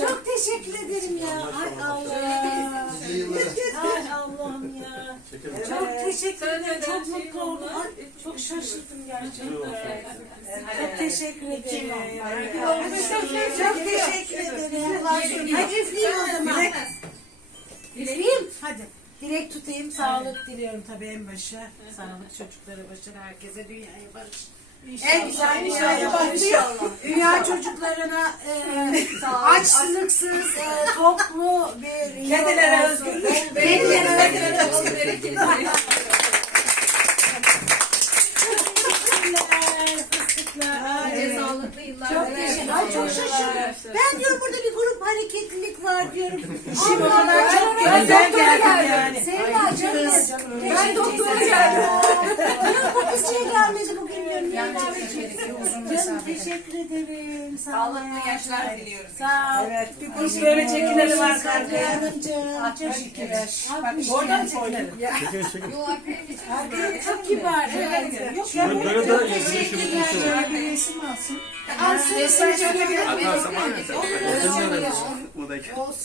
Çok teşekkür ederim ya. Ay Allah. Ay Allah'ım ya. Çok teşekkür ederim. Çok mutlu oldum. Ay, Çok şaşırdım gerçekten. Çok teşekkür ederim. Çok teşekkür ederim. Hadi üfleyeyim o zaman. Dilek tutayım. Sağlık diliyorum tabii en başa. Sağlık çocuklara başarı herkese dünyaya barış. En güzel dünyaya barış. Dünya çocuklarına e, açlıksız, e, toplu bir yıl Kedilere olsun. özgürlük. Kedilere sağlıklı yıllar. Çok teşekkür Ay çok şaşırdım. Ben diyorum burada bir grup hareketlilik var diyorum. İşim o kadar çok Ben güzel geldim yani. Sevda canım. Ben doktora geldim. Diyorum bu kız şey gelmedi bugün çok. Uzun Canım mesafede. teşekkür ederim. Sağ ol. Sağlıklı yaşlar diliyoruz. Sağ ol. Evet, bir grup böyle çekileri var Kadriye kardeşim. Hanımcığım. Teşekkürler. Oradan çekilelim. Yol arkaya Çok kibar. Evet. Yok ya. Böyle de Teşekkürler. Bir resim alsın. Alsın. Mesaj öyle bir Olsun.